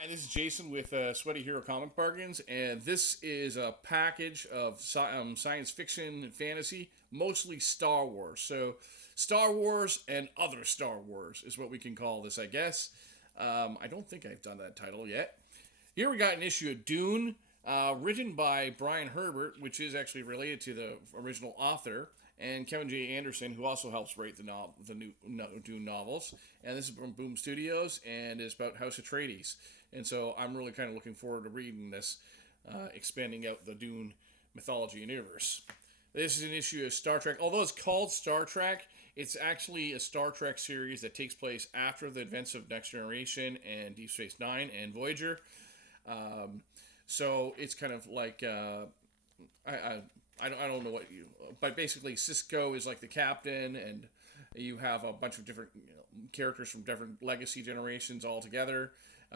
Hi, this is Jason with Sweaty Hero Comic Bargains, and this is a package of science fiction and fantasy, mostly Star Wars. So, Star Wars and other Star Wars is what we can call this, I guess. I don't think I've done that title yet. Here we got an issue of Dune, written by Brian Herbert, which is actually related to the original author, and Kevin J. Anderson, who also helps write the new Dune novels. And this is from Boom Studios, and it's about House Atreides. And so I'm really kind of looking forward to reading this, expanding out the Dune mythology and universe. This is an issue of Star Trek. Although it's called Star Trek, it's actually a Star Trek series that takes place after the events of Next Generation and Deep Space Nine and Voyager. Um, so it's kind of like I don't know what you, but basically Cisco is like the captain, and you have a bunch of different characters from different legacy generations all together,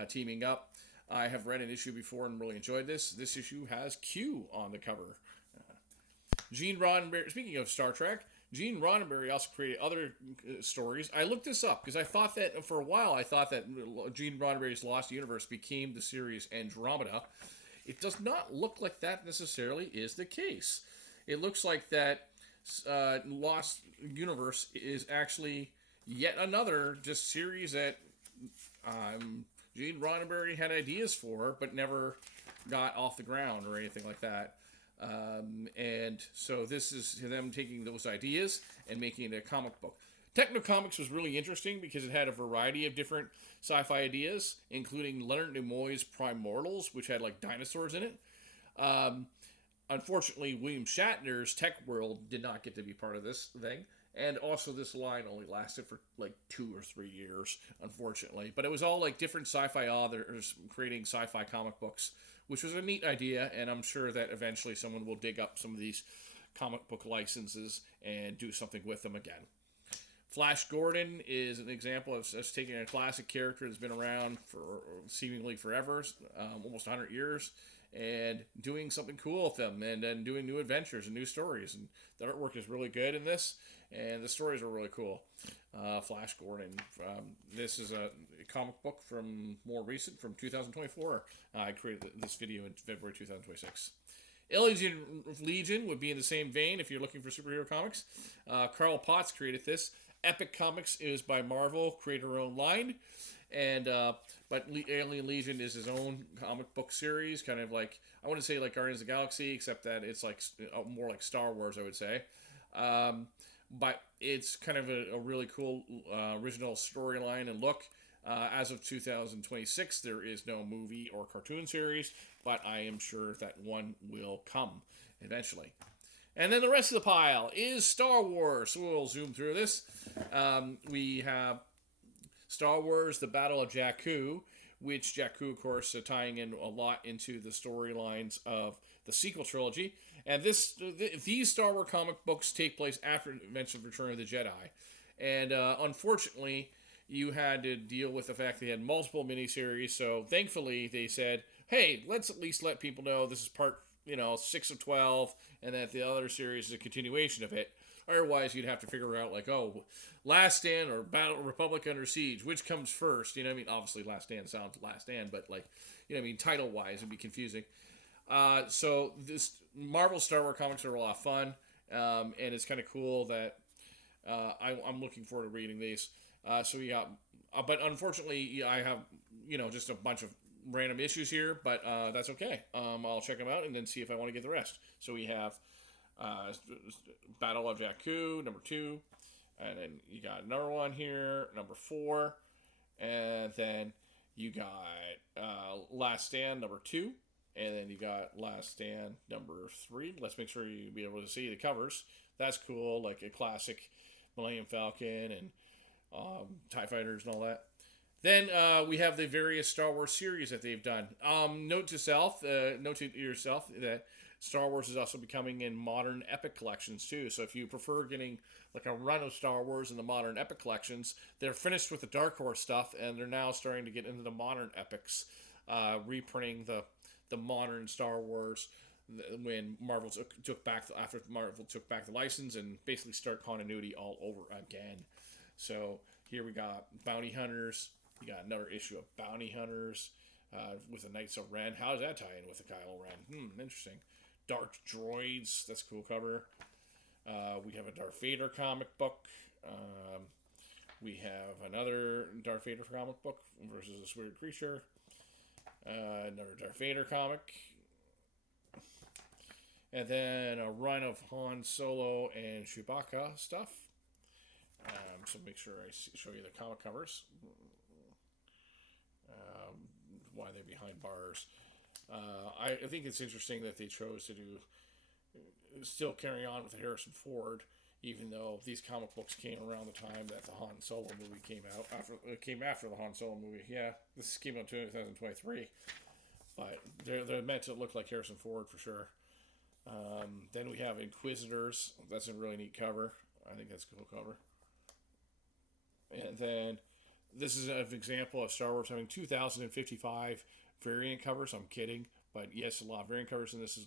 teaming up. I have read an issue before and really enjoyed this. This issue has Q on the cover. Gene Roddenberry. Speaking of Star Trek, Gene Roddenberry also created other stories. I looked this up because I thought that for a while I thought that Gene Roddenberry's Lost Universe became the series Andromeda. It does not look like that necessarily is the case. It looks like that Lost Universe is actually yet another just series that Gene Roddenberry had ideas for, but never got off the ground or anything like that. And so this is them taking those ideas and making it a comic book. Techno Comics was really interesting because it had a variety of different sci-fi ideas, including Leonard Nimoy's Primortals, which had like dinosaurs in it. Um, Unfortunately, William Shatner's Tech World did not get to be part of this thing. And also, this line only lasted for like 2 or 3 years, unfortunately. But it was all like different sci fi authors creating sci fi comic books, which was a neat idea. And I'm sure that eventually someone will dig up some of these comic book licenses and do something with them again. Flash Gordon is an example of us taking a classic character that's been around for seemingly forever, almost 100 years, and doing something cool with them, and then doing new adventures and new stories. And the artwork is really good in this, and the stories are really cool. Flash Gordon. This is a comic book from more recent, from 2024. I created this video in February 2026. Alien Legion would be in the same vein if you're looking for superhero comics. Carl Potts created this. Epic Comics is by Marvel, creator owned line, and but Alien Legion is his own comic book series, kind of like I wouldn't say like Guardians of the Galaxy, except that it's like more like Star Wars, I would say. But it's kind of a really cool original storyline and look. As of 2026, there is no movie or cartoon series, but I am sure that one will come eventually. And then the rest of the pile is Star Wars. So we'll zoom through this. We have Star Wars: The Battle of Jakku, which Jakku, of course, tying in a lot into the storylines of the sequel trilogy. And these Star Wars comic books take place after the events of Return of the Jedi. And unfortunately, you had to deal with the fact they had multiple miniseries. So thankfully, they said, "Hey, let's at least let people know this is part 6 of 12, and that the other series is a continuation of it." Otherwise, you'd have to figure out like, oh, Last Stand or Battle Republic Under Siege, which comes first? You know what I mean? Obviously, Last Stand sounds Last Stand, but like, you know what I mean? Title wise, it'd be confusing. So this Marvel Star Wars comics are a lot of fun, and it's kind of cool that I'm looking forward to reading these. So we got, but unfortunately, I have just a bunch of random issues here, but that's okay. I'll check them out and then see if I want to get the rest. So we have uh, Battle of Jakku #2, and then you got another one here, #4, and then you got Last Stand #2, and then you got Last Stand #3. Let's make sure you be able to see the covers. That's cool, like a classic Millennium Falcon and TIE Fighters and all that. Then we have the various Star Wars series that they've done. Note to yourself that Star Wars is also becoming in modern epic collections too. So if you prefer getting like a run of Star Wars in the modern epic collections, they're finished with the Dark Horse stuff, and they're now starting to get into the modern epics, reprinting the modern Star Wars when Marvel took back after Marvel took back the license and basically start continuity all over again. So here we got Bounty Hunters. You got another issue of Bounty Hunters. with the Knights of Ren. How does that tie in with the Kylo Ren? Interesting. Dark Droids, that's a cool cover. We have a Darth Vader comic book. We have another Darth Vader comic book versus this weird creature. Another Darth Vader comic. And then a run of Han Solo and Chewbacca stuff. So make sure I show you the comic covers. Why they're behind bars. I think it's interesting that they chose to do still carry on with Harrison Ford, even though these comic books came around the time that the Han Solo movie came out. Came after the Han Solo movie. Yeah, this came out in 2023, but they're meant to look like Harrison Ford for sure. Then we have Inquisitors. That's a really neat cover. I think that's a cool cover. And then this is an example of Star Wars having 2,055 variant covers. I'm kidding, but yes, a lot of variant covers, and this is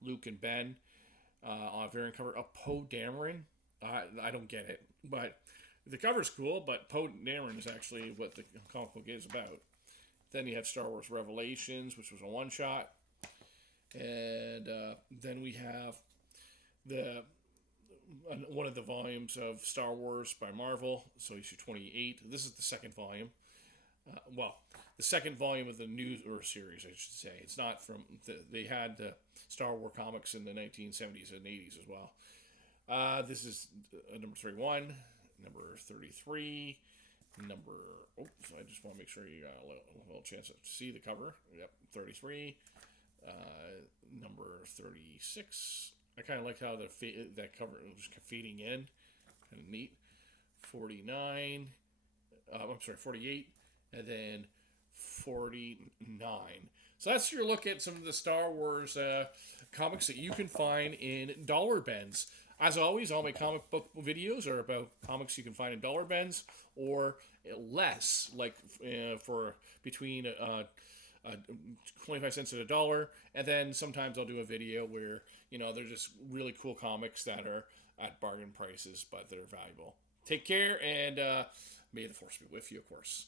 Luke and Ben on a variant cover. A Poe Dameron. I don't get it, but the cover's cool, but Poe Dameron is actually what the comic book is about. Then you have Star Wars Revelations, which was a one-shot. And then we have one of the volumes of Star Wars by Marvel, so issue 28. This is the second volume. The second volume of the new series, I should say. It's not from they had Star Wars comics in the 1970s and 80s as well. This is number 31, number 33, number. So I just want to make sure you got a little chance to see the cover. Yep, 33. Number 36. I kind of like how that cover was fading in. Kind of neat. 49. I'm sorry, 48. And then 49. So that's your look at some of the Star Wars comics that you can find in dollar bins. As always, all my comic book videos are about comics you can find in dollar bins or less, like for between 25 cents and $1, and then sometimes I'll do a video where they're just really cool comics that are at bargain prices but that are valuable. Take care, and may the force be with you, of course.